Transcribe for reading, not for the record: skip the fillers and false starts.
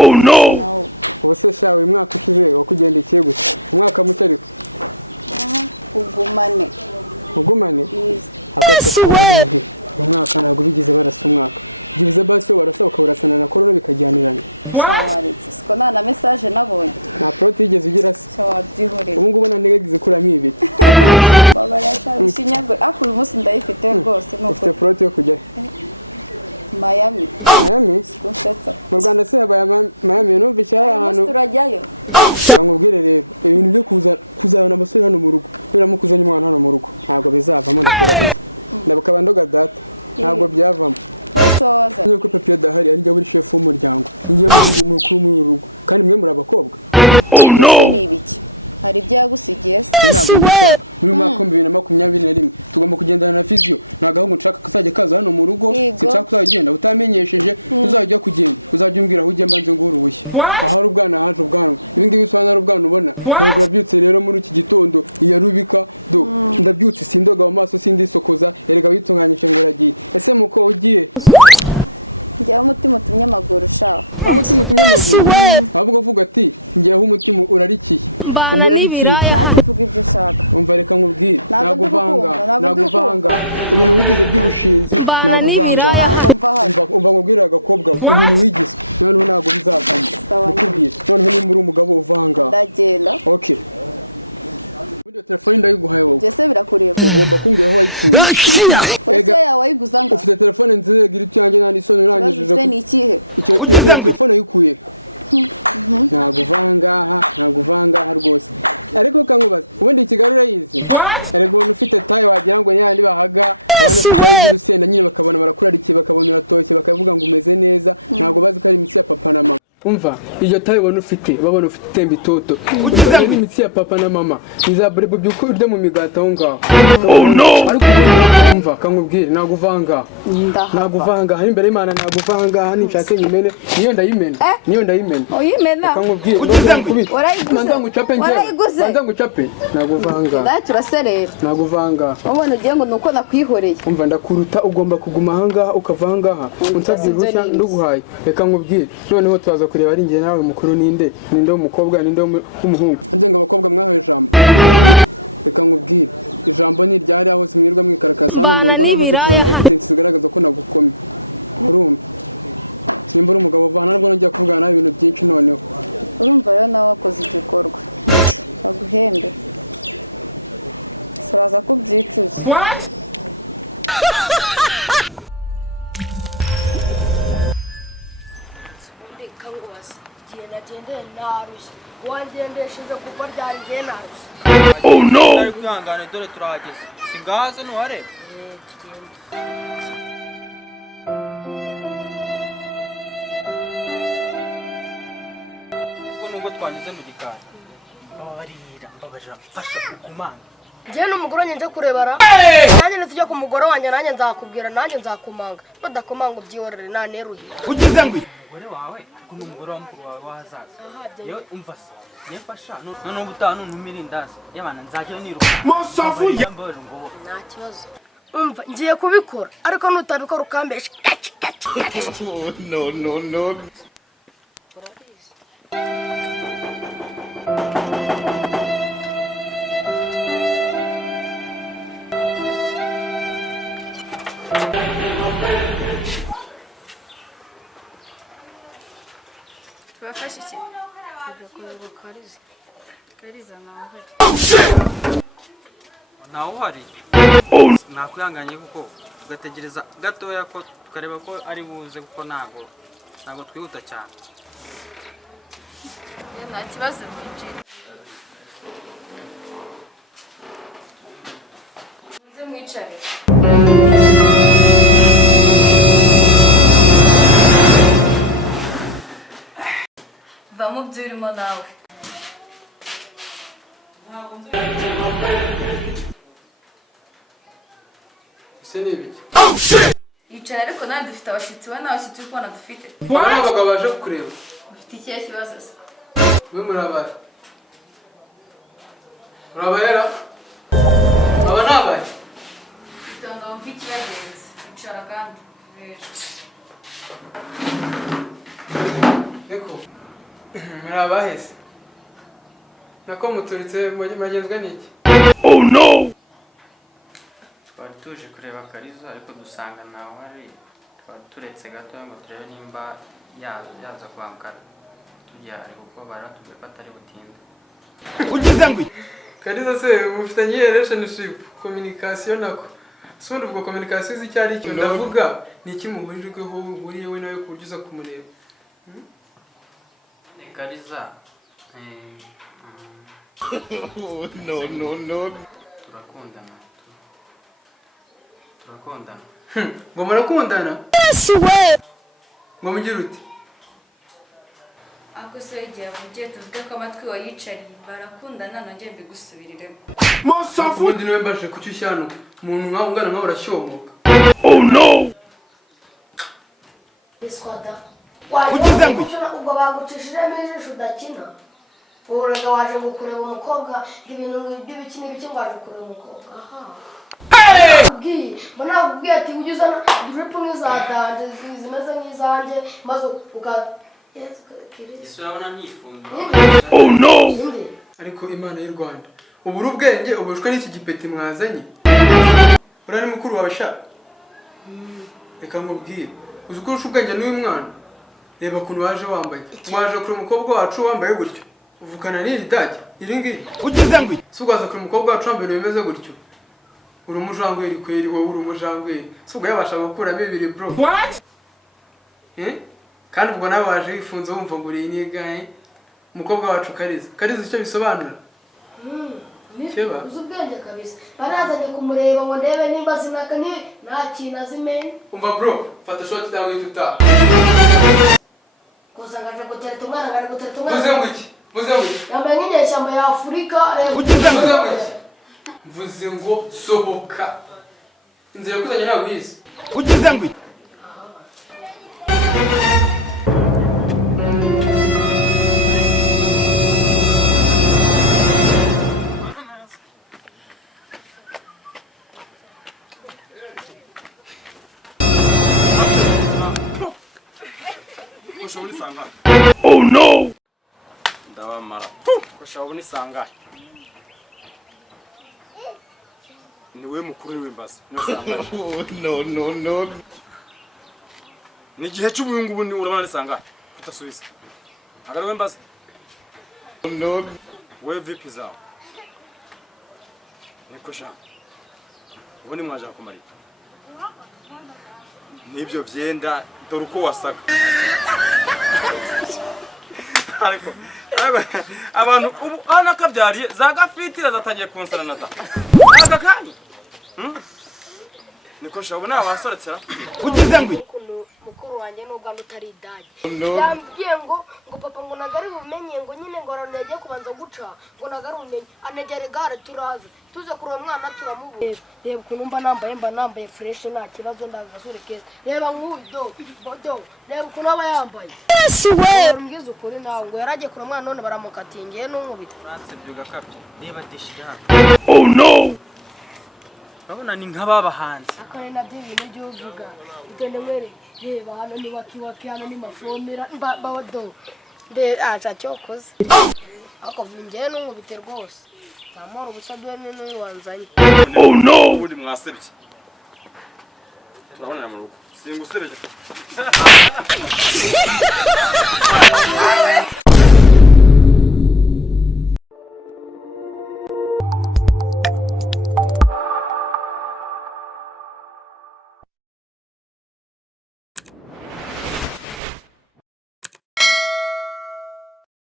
Oh no! Yes, way. What? Oh! Oh shit! Hey! Oh! Oh no! Yes, way. What? What? Yes, way. Mbana n'ibiraya hano. Mbana n'ibiraya hano. What? Ugize ngo What? Yes, way. Umva iryo tabi ubona ufite babona ufite itemba itoto Ugize ngo imitsi ya papa na mama nizabure byuko urya mu migati aho ngaho. Oh no! Ariko umva kankubwire naguvanga hari imbere y'Imana naguvanga nishake nyimene niyo ndayimena Uyimena kankubwire Ugize ngo manza ngucape nje Warayiguze. manza ngucape naguvanga Dai turaserera naguvanga ubona ugiye ngo nuko nakwihoreye umva ndakuruta ugomba kuguma ahangaha ukava ahangaha unsabye uruhushya nduguhaye reka nkubwire noneho tuzaza kureba ari njye nawe mukuru ninde w'umukobwa ninde w'umuhungu. Mbana n'ibiraya hano. What? Oh no! Ari kwihangana dore turahageze singaze ntuharebe kuko nubwo twanyuze mu gikari barira mbabarira mfasha ukumanga njye n'umugore wanjye nje kurebara nanjye nitujya ku mugore wanjye nanjye nzakubwira nanjye nzakumanga nudakomanga ubyihorere naneruye Ugize ngo umugore wawe ariko ni umugore wa mukuru wawe w'ahazaza yewe umva se yefasha noneho ubutaha nuntumira indazi y'abana nzajyayo niruka Musafuye mbabarira ngo nta kibazo umva ngiye kubikora ariko nutabikora ukambesha no. Tubafashe iki? Kariza nawe. Oh shit! ntawe uhari nakwihanganye kuko tugategereza gatoya ko tukareba ko ari buze kuko ntago twihuta cyane Nta kibazo mwinjira. Muze mwicare. Va mu byo urimo nawe. Ese ni ibiki? Oh shit! Yicara ariko nawe dufite abashyitsi we n'abashyitsi uri kubona dufite. Aba ni abagabo baje kukureba Ufite ikihe kibazo se? we murabaye murabayera aba ni abaye Itonda wumve ikibagenza. Yicara kandi. Rero. Niko. Murabahese. Nako muturitse magenzwe niki? Oh no! twari tuje kureba Kariza ariko dusanga nawe hari twari turetse gato ngo turebe nimba yaza kubankara tujyare kuko baratubwiye ko atari butinde. Ugize ngo Kariza se mufitanye relationship, communication nako. Sundi ubwo communication icyo ari cyo ndavuga ni iki muhurirweho buriye we nawe kuburyo kumureba. Kariza no. turakundana Ngo murakundana? Yesu we. Ngo mugira uti? ako se igihe avugiye tuvuge ko amatwi wayicariye barakundana nongeye mbigusubiriremo. Mon s'en fout. Ubundi niwe mbashe kucyushyano. Umuntu nkaho ungana nkaho urashyomoka. Oh no! biswada Ugize ngo ubwo bagucishijemo ijisho udakina urega waje ngo kureba umukobwa ibintu by'ibiki n'ibiki ngo waje kureba umukobwa aha mbona ati ujye uzana drip nk'izadanje zimeze nk'izanjye maze ese urabona nifunze. Oh no! Ariko Imana y'u Rwanda. Ubura ubwenge ubushwe n'iki gipeti mwazanye. Urani mukuru wawe sha. Reka nkubwire. Uzi ko urusha ubwenge n'uyu mwana. Reba kuntu waje wambaye. Waje kuri umukobwa wacu wambaye gutyo. Uvukana n'iri dage. Iri ngiri. Ugize ngo Sugaza kuri umukobwa wacu wambaye bimeze gutyo. Uri umujangweri kweri wowe uri umujangweri. Suga yabasha gukuramo ibiri bro. What? Kandi ubwo nawe waje wifunze wumva ngo uri nigaye. Umukobwa wacu Kariza. Kariza icyo bisobanura. Keba. uzi ubwenge kabisa barazanye kumureba ngo ndebe nimba zinaka nta kintu azimenye Umva bro, fata shot cyangwa ituta. koza ngaje gutereta umwana ngari gutereta Vuze umwana ngo iki? Vuze ngo iki? yambaye nk'inyeshyamba ya Afurika Ugize ngo Vuze ngo iki? Vuze ngo sohoka. Inzira yakuzanye ntabwo uyizi. Ugize ngo Oh no! ndabamara kushaho nisangaye niwe mukuru w'imbaza No. ni igihe cy'ubuyungu ni urabona nisangaye utasubiza agara w'imbaza No. we vipi zawe niko sha ubone mwaje kumarira nibyo vyenda dore uko wasaga ariko abantu ubu ana kabyariye za gafitira zatangiye kunsaranata aka kanya niko shabona abasoretsera Ugize ngo mukuru wanjye nubwo utari idage yambwiye ngo papa ngo nagari bumenye ngo nyine ngo aranege kubanza guca ngo nagari bumenye anegere gare turaza tuze kuri uwo mwana turamubura reba ukuntu mba nambaye fresh nta kibazo ndagasure keza reba nk'udo bodo reba ukuntu aba yambaye Yesu we. mbwiza ukuri nawe ngo yaragiye kuri umwana none baramukatingiye n'umubita Uransebye ugakabye. Reba dishira. Oh no! Urabona ni nk'ababahanzi. akane nabyo ibintu by'uvuga ugende mwere reba hano ni wakiwaki hano ni mafomera bawodo aca cyokoze ako vingiye n'umubite rwose ntamora ubusadwe n'uwanzanye Oh no! ubundi mwasebye turabonera mu rugo singusebye